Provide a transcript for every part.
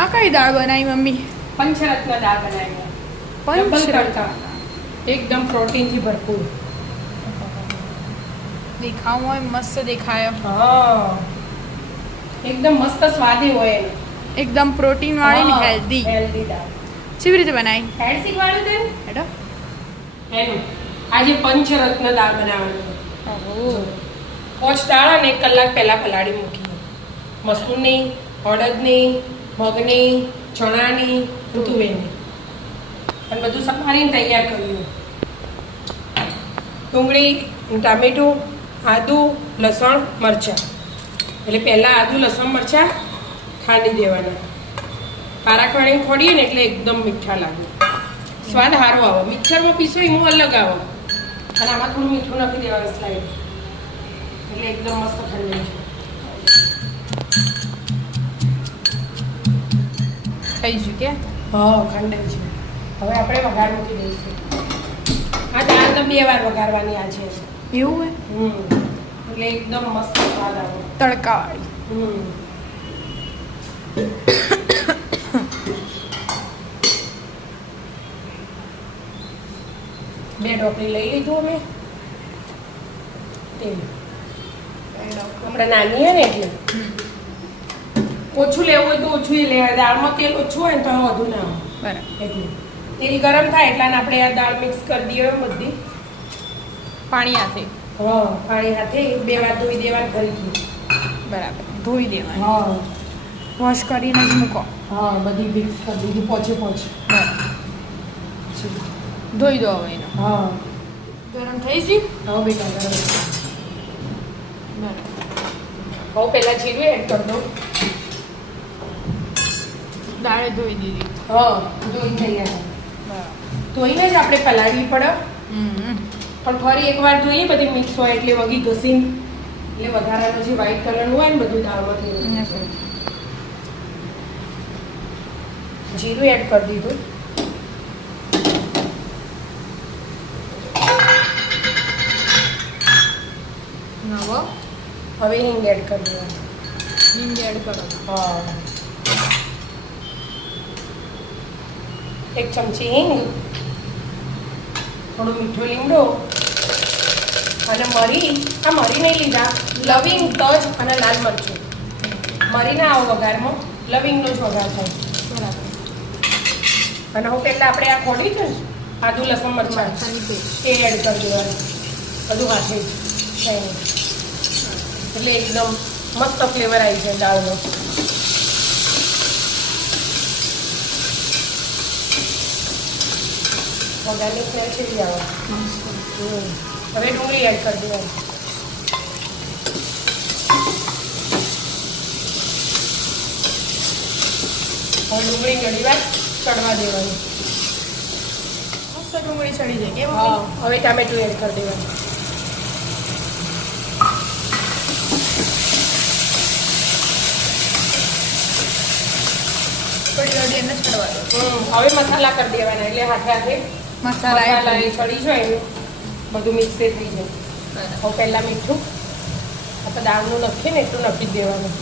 આ કઈ દાળ બનાવી મમ્મી? પંચરત્ન દાળ બનાવી. પંચરત્ન એકદમ પ્રોટીનથી ભરપૂર. દેખાવ હોય મસ્ત દેખાય. હા એકદમ મસ્ત સ્વાદી હોય એનો. એકદમ પ્રોટીન વાળી ને હેલ્ધી. હેલ્ધી દાળ. કેવી રીતે બનાવી? એડ શીખવાડ્યું તેમ હેડો. એનું આજે પંચરત્ન દાળ બનાવવાની. ઓહો. પોચ દાળ અને 1 કલાક પહેલા પલાળી મૂકી. મસૂરની, અડદની, મગની, ચણાની, તુવેરની અને બધું સમારીને તૈયાર કર્યું. ડુંગળી, ટામેટું, આદુ, લસણ, મરચાં. એટલે પહેલાં આદુ, લસણ, મરચાં ખાંડી દેવાના. પારાખવાડીને ખોડીએ ને એટલે એકદમ મીઠા લાગે, સ્વાદ સારો આવે. મિક્સરમાં પીસો એનું અલગ આવે અને આમાં થોડું મીઠું નાખી દેવાનું સ્લાઈડ એટલે એકદમ મસ્ત ઠંડી છે. થઈ ગયું કે? હા ખંડાઈ છે. હવે આપણે વઘાર મૂકી દઈશું. આ દાળ તો 2 વાર વઘારવાની આ છે. એવું હોય? એટલે એકદમ મસ્ત સ્વાદ આવે. તડકાવાળી. બે ઢોકળી લઈ લીધું અમે તેલ. હમણાં નાની હે ને એટલે ઓછું લેવું હોય તો ઓછું લેવાય. દાળમાં તેલ ઓછું હોય ને તો વધુ ના આવે. બરાબર. એટલે તેલ ગરમ થાય એટલે આપણે આ દાળ મિક્સ કરી દઈએ બધી. પાણી હાથે? હા પાણી હાથે 2 વાર ધોઈ દેવાનું ફરીથી. બરાબર. ધોઈ દેવાની. હા વોશ કરીને જ મૂકો. હા બધી મિક્સ કરી દીધી પોચે. ધોઈ દો હવે એનો. હા ગરમ થઈ ગયું? હવે બેટા ગરમ. બરાબર. હવે પહેલાં જીરું એડ કરી દઉં. દાળે ધોઈ દીધી. હા ધોઈ તૈયાર. બરાબર. ધોઈને જ આપણે પલાળવી પડે પણ ફરી એકવાર જોઈએ બધી મિક્સ હોય એટલે વગી ઘસીને એટલે વધારાનો જે વ્હાઈટ કલર હોય ને બધું દાળમાંથી જીરું એડ કરી દીધું. હવે હિંગ એડ કરી દેવાનું. હિંગ એડ કરો. હા 1 ચમચી હિંગ, થોડું મીઠું લીમડો અને મરી. આ મરી નહીં લીધા, લવિંગ, તજ અને લાલ મરચું. મરી ના આવો વઘારમાં, લવિંગનો જ વઘાર થાય. બરાબર. અને હું પહેલાં આપણે આ ખોડી છે ને આદુ, લસણ, મરચાં એ એડ કરી દેવાનું બધું હાથે જ થઈને. એટલે એકદમ મસ્ત ફ્લેવર આવી જાય દાળનો. વઘારની સ્મેલ ચડી આવે. હવે ડુંગળી એડ કરી દેવાની. હવે ડુંગળી ઘણી વાર ચડવા દેવાની. મસ્ત ડુંગળી ચડી જાય કેમ? હા હવે ટામેટું એડ કરી દેવાનું. થોડી રડી એને ચડવા દો. હવે મસાલા કરી દેવાના એટલે હાથે મસાલા એ ચડી જાય એનું બધું મિક્સ થઈ જાય. હવે પહેલાં મીઠું આપણે દાળનું નાખીએ ને એટલું નાખી જ દેવાનું.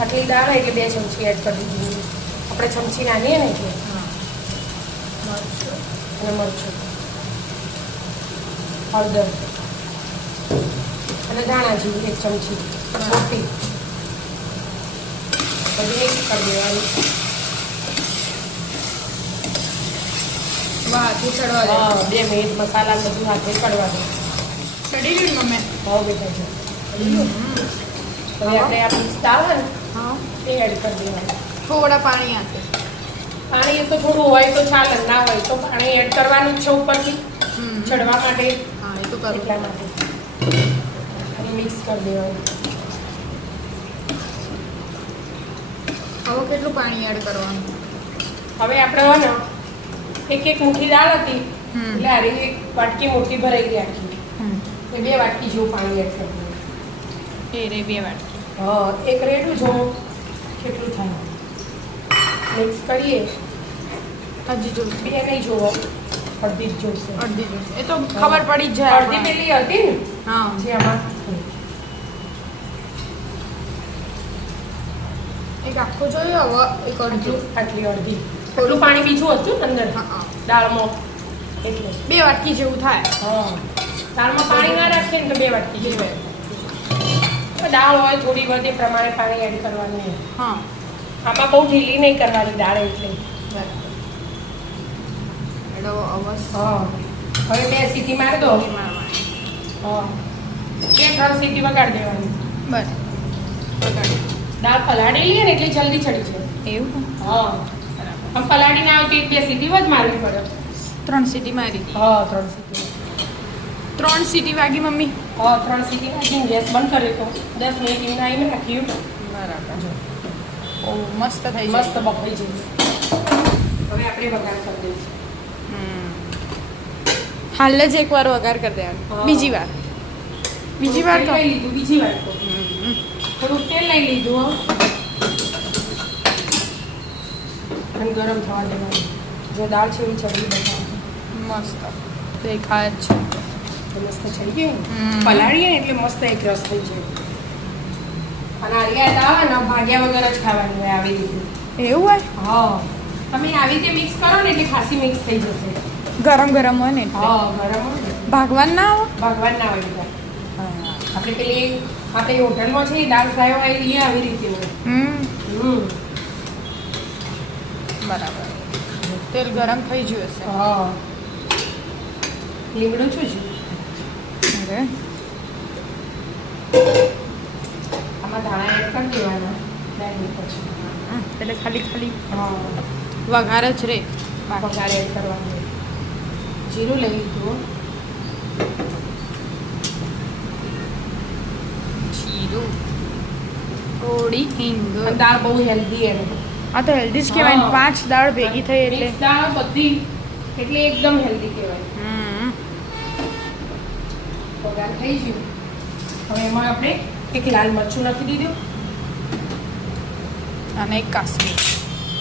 આટલી દાળ એટલે 2 ચમચી એડ કરી દીધી. આપણે ચમચી નાનીએ ને એટલે. અને મરચું, હળદર અને ધાણા જીરું 1 ચમચી મોટી બધું મિક્સ કરી દેવાનું. વાહ ચડવા દે. 2 મિનિટ મસાલા બધું હાથે કડવા દે. ચડી ગયું ને મમ્મી? ભાવ બેઠા છે. હવે આપણે આ મિક્સ દાળ હોય ને હા. એ એડ કરી દેવાનું. થોડા પાણી હાથે. પાણી એ તો થોડું હોય તો ચાલે, ના હોય તો પાણી એડ કરવાનું જ છે ઉપરથી ચડવા માટે. હા એ તો કરું. એટલા માટે અને મિક્સ કરી દેવાનું. હવે કેટલું પાણી એડ કરવાનું? હવે આપણે હોય ને 1 મુઠ્ઠી દાળ હતી એટલે આ રીતે 1 વાટકી મોટી ભરાઈ ગઈ આખી. એ 2 વાટકી જેવું પાણી એડ કરી દેવાનું. એ રે 2 વાટકી. હા 1 રેડું જો કેટલું થાય મિક્સ કરીએ. હજી જોઈશે? 2 નહીં જોવો, અડધી જ જોઈશે. અડધી જોઈશે. એ તો ખબર પડી જ જાય. અડધી પેલી હતી ને હા જે આમાં એક આખો જોયો હવે એક અડધું આટલી અડધી થોડું પાણી બીજું હતું અંદર હા દાળમાં એટલે 2 વાટકી જેવું થાય હા દાળમાં પાણી ના રાખીએ ને તો 2 વાટકી જેવું દાળ હોય થોડી વધે પ્રમાણે પાણી એડ કરવાનું હોય. હા આમાં બહુ ઢીલી નહીં કરવાની દાળ એટલે બરાબર એડો અવસ હા હવે 2 સીટી મારી દો હા 2-3 સીટી વગાડી દેવાની બરાબર દાળ પલાળી લઈએ ને એટલે જલ્દી ચડી જાય એવું હા આમ પલાળી ના આવતી 2 સીટી જ મારવી પડે 3 સીટી મારી હતી હા 3 સીટી 3 સીટી વાગી મમ્મી હા 3 સીટી નાખીને ગેસ બંધ કર્યો તો 10 મિનિટ એમને આવીને નાખ્યું બરાબર ઓ મસ્ત થઈ મસ્ત બફાઈ જશે હવે આપણે વઘાર કરી દઈશું હાલ જ એકવાર વઘાર કરી દેવાનો હા. બીજી વાર તો લઈ લીધું બીજી વાર તો થોડું તેલ લઈ લીધું હો. અને ગરમ થવા દેવાનું જો દાળ છે એવી ચડી બતાવવાનું મસ્ત દેખાય જ છે તો મસ્ત ચડી ગઈ ને હમ. પલાળીએ ને એટલે મસ્ત એક રસ થઈ જાય અને આ રિયાત આવે ને ભાગ્યા વગર જ ખાવાનું હોય આવી રીતે એવું હોય હા તમે આવી રીતે મિક્સ કરો ને એટલે ખાસી મિક્સ થઈ જશે ગરમ ગરમ હોય ને એટલે હા ગરમ હોય ને ભાગવાન ના આવે ભગવાન ના હોય બધા આપણે પેલી આપણે હોટલમાં છે દાળ ફ્રાય હોય એ આવી રીતે હોય બરાબર તેલ ગરમ થઈ ગયું હશે હા લીમડું છું જ અરે આમાં ધાણા એડ કરી દેવાના 2 મિનિટ પછી એટલે ખાલી હા વઘાર જ રે વઘાર એડ કરવાનું જીરું લઈ લીધું જીરું થોડી હિંગ અને દાળ બહુ હેલ્ધી એમ આ તો હેલ્ધી જ કહેવાય ને 5 દાળ ભેગી થઈ એટલે મિક્સ દાળ બધી એટલે એકદમ હેલ્ધી કહેવાય વઘાર થઈ ગયું હવે એમાં આપણે એક લાલ મરચું નાખી દીધું અને એક કાશ્મીર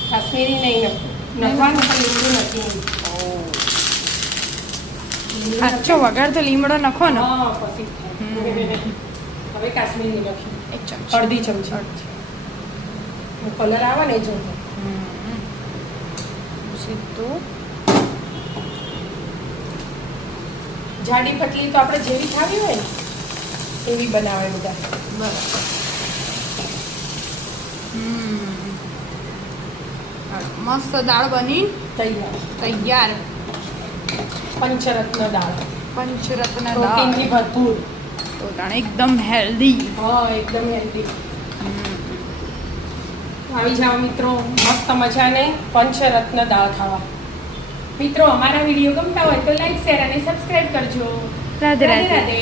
કાશ્મીરી નહીં નાખવાનું પણ લીમડું નથી આછો વઘાર તો લીમડો નાખો ને હા પછી હવે કાશ્મીરી નાખ્યું એક ચમચી અડધી ચમચી કલર આવે ને જો સીધું જાડી પતલી તો આપણે જેવી ખાવી હોય ને એવી બનાવે બધા બરાબર મસ્ત દાળ બની તૈયાર પંચરત્ન દાળ પંચરત્ન દાળ પ્રોટીનથી ભરપૂર તો તાણે એકદમ હેલ્ધી હા એકદમ હેલ્ધી આવી જાઓ મિત્રો મસ્ત મજા નહીં પંચરત્ન દાળ ખાવા મિત્રો અમારા વિડીયો ગમતા હોય તો લાઈક શેર અને સબસ્ક્રાઇબ કરજો રાધે રાધે રાધે